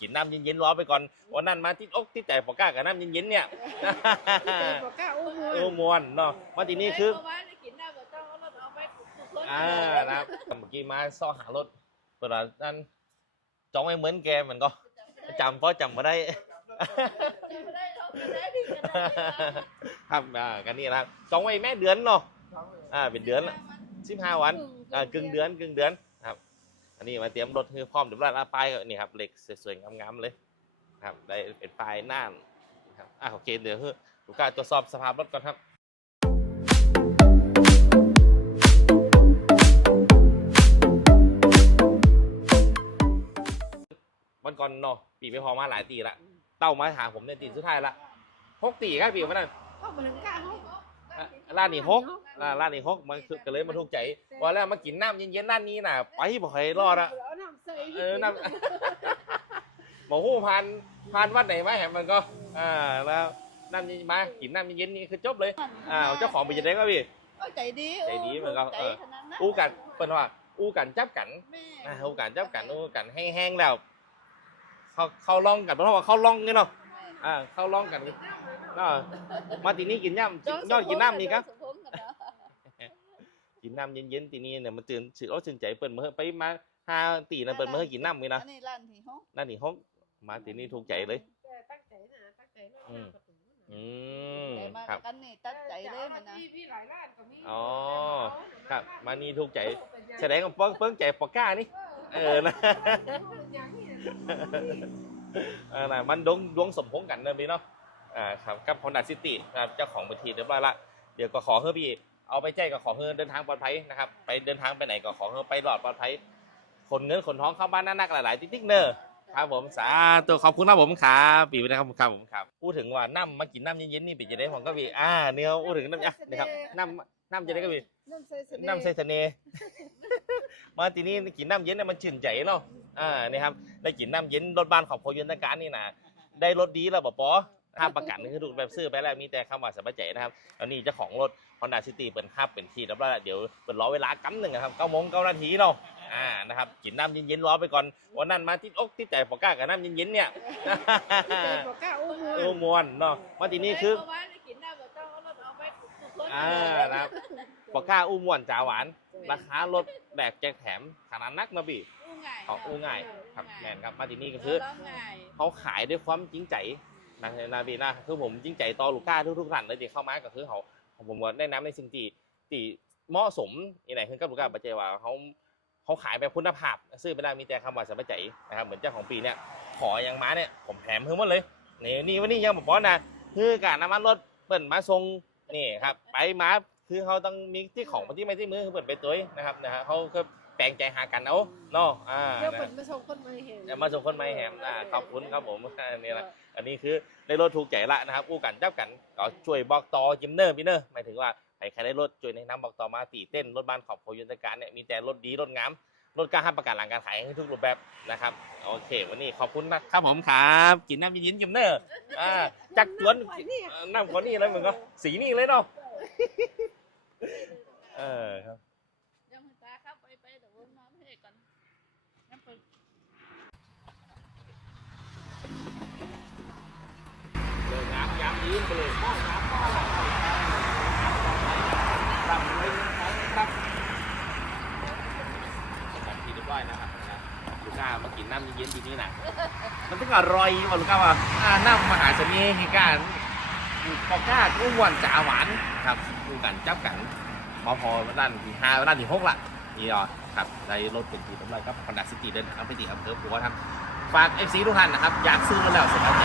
กินน้ำเย็นๆรอไปก่อนวันนั้นมาที่อกที่ใจปอกก้ากับน้ำเย็นๆเนี่ยใจบอกกล้าอู้มือเออมวนเนาะมาทีนี้คือเมื่อวานได้กินได้บ่ต้องเอารถเอาไปทุกคนอ่านะครับเมื่อกี้มาซ่อหารถเปิดร้านนั่นจองไม่เหมือนแกเหมือนก็จำเพราะจำมาได้ไม่ได้เราไม่ได้ดีกันนะครับอ่ากันนี่นะครับจองไว้แม่เดือนเนาะอ่าเป็นเดือนละสิบห้าวันอ่ากึ่งเดือนกึ่งเดือนครับ อันนี้มาเตรียมรถคือพร้อมเดี๋ยวเราป้ายก็นี่ครับเหล็กสวยๆงามๆเลยครับได้เป็นปลายน้านครับอ่าโอเคเดี๋ยวคือลูกค้าตรวจสอบสภาพรถก่อนครับวันก่อนเนาะปีไม่พอมาหลายตีละเต้ามาหาผมในตีสุดท้ายละหกตีครับปีวันนั้นเข้ามาถึงกล้าห้อง อะร้านนี้หกอ่าร้านนี้หกมันคือก็เลยมาทุกข์ใจว่าแล้วมากินน้ำเย็นๆร้านนี้น่ะไปบ่เคยรอดอะแล้วน้ำใส่เออน้ำ หมอหู้พันพันวัดไหนมาแหมมันก็ อ่า แล้วน้ำเย็นมา กินน้ำเย็นๆนี่คือจบเลย อ่า เจ้าของเป็นยังไงก็พี่ ก็ใจดีใจดีเหมือนกันใจเออขนาดนั้นอู้กันเป็นว่า อู้กันจับกัน แม่อ่า อู้กันจับกัน อู้กันแห้งๆแล้ว เขาเขาลองกันเพราะว่าเขาลองไงเนาะอ่า เขาลองกัน เนาะมาทีนี้กินย่ำยอดกินน้ำนี่ครับกินน้ำเย็นๆทีนี้เนี่ยมันตื่นสื่อเอาชื่นใจเปิดมือไปมาหาตีนะเปิดมือให้กินน้ำเลยนะอันนี้ร้านที่ห้องนั่นนี่ห้องมาทีนี้ถูกใจเลยตั้งใจนะตั้งใจรถน้ำประตูอืมแต่มาครับกันนี่ตัดใจเลยมันนะพี่หลายร้านก็มีอ๋อครับ มานี่ถูกใจแสดงว่าเปิ้งเปิ้งใจปากก้านี่เออนะเออนะมันดวงดวงสมพงษ์กันเนอะพี่เนาะ อ่าครับกับ Honda City นะครับเจ้าของบัญชีเรียบร้อยละเดี๋ยวก็ขอเพื่อพี่เอาไปแจ้งก็ขอเพื่อเดินทางปลอดภัยนะครับไปเดินทางไปไหนก็ขอเพื่อไปหลอดปลอดภัยคนเงินคนท้องเข้าบ้านน่านักหลายๆติ๊กๆเนอะครับผมสาธุขอบคุณครับผมครับปีไปนะครับผมครับผมครับพูดถึงว่าน้ำมากินน้ำเย็นๆนี่เป็นจะได้ผมก็พี่อ่าเนี่ยพูดถึงน้ำอะนะครับน้ำน้ำจะได้ก็พี่น้ำใส่เสน้ำใส่ทะเลมาทีนี้กินน้ำเย็นเนี่ยมันชื่นใจเนาะอ่านี่ครับได้กินน้ำเย็นรถบ้านของพยนตการนี่นะได้รถดีแล้วบอปอ ห้ามประกันคือถูกแบบซื้อไปแล้วมีแต่คำว่าสบายใจนะครับตอนนี้เจ้าของรถ Honda City เปิดห้าเป็นที่แล้วเดี๋ยวเปิดรอเวลากำหนึ่งนะครับเก้าโมงเก้านาทีเนาะอ่านะครับกินน้ำเย็นๆรอไปก่อนวันนั้นมาที่อกที่ใจปอกก้ากับน้ำเย็นๆเนี่ยใจบอกกล้าอู้มือเออมวนเนาะมาทีนี้คือเมื่อวานได้กินได้บ่ต้องเอารถเอาไปทุกคนอ่านะครับปอกก้าอุ้มม่วนจ่าหวานราคารถแบกแจกแถมขนาดนักนะพี่อู้ง่ายออกอู้ง่ายครับแมนครับมาที่นี่ก็คืคืออง่ายเขาขายด้วยความจริงใจ นะนาบีนะคือผมจริงใจต่อลูก้าทุกๆท่านเลยที่เข้ามาก็คือเขาผมว่าแนะนำในสิ่งที่ที่เหมาะสมอีไหนคือกับลูก้าปัจจัยว่าเขาเขาขายแบบคุณภาพ ซื้อไปได้มีแต่คำว่าสบายใจนะครับเหมือนเจ้าของปีเนี่ยขออย่างมาเนี่ยผมแถมเพิ่มหมดเลยนี่นี่วันนี้ยังบอกว่านะคือการน้ำมันรถเปิดมาทรงนี่ครับไปมาคือเขาต้องมีที่ของที่ไม่ที่มือคือเปิดไปตัวนะครับนะฮะเขาคือ แปลงใจหากันเอาเนาะอ่าเดี๋ยวนะเปิดมาส่งคนมาเห็นเอามาส่งคนไม่แหมอ่าขอบคุณครับผมนี่แหละอันนี้คือได้รถถูกใจละนะครับอู้กันจับกันก็ช่วยบอกต่อจิมเนอร์พี่เนอร์หมายถึงว่าใครใครได้รถช่วยแนะนำบอกต่อมาตีเต้นรถบ้านขอบโพยุนตการเนี่ยมีแต่รถดีรถงามรถกล้าห้ามประกันหลังการขายให้ทุกรูปแบบนะครับ โอเค วันนี้ขอบคุณนะครับผมครับกินน้ำเยินๆจิมเนอร์อ่าจักจวนเอ่อน้ำคนนี้เลยมึงก็สีนี่เลยเนาะเออครับ ก่อนน้ำเปิดเลยน้ำยามยืนไปเลยห้องน้ำห้องน้ำครับเลยครับจัดทีเรียบร้อยนะครับลูกค้ามากินน้ำเย็นๆทีนี้นะมันต้องอร่อยว่ะลูกค้าว่าอ่าน้ำมหาเสน่ห์ให้การปอก้ากุ้งหวานจ่าหวานครับดูกันจับกันพอพอด้านที่ห้าด้านที่หกละนี่อะ ครับได้รถเป็นทีเรียบร้อยครับคอนด้าซิตี้เดินทางไปที่อำเภอปัวครับฝากเอฟซีทุกท่านนะครับอยากซื้อรถแล้วสบายใจ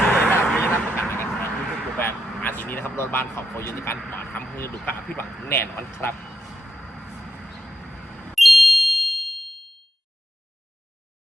ซื้อเลยแล้วมีรับประกันในการขายทุกรูปแบบอาทีนี้นะครับรถบ้านของโคยุนในการปลอดทำให้ลูกค้าผิดหวังแน่นอนครับ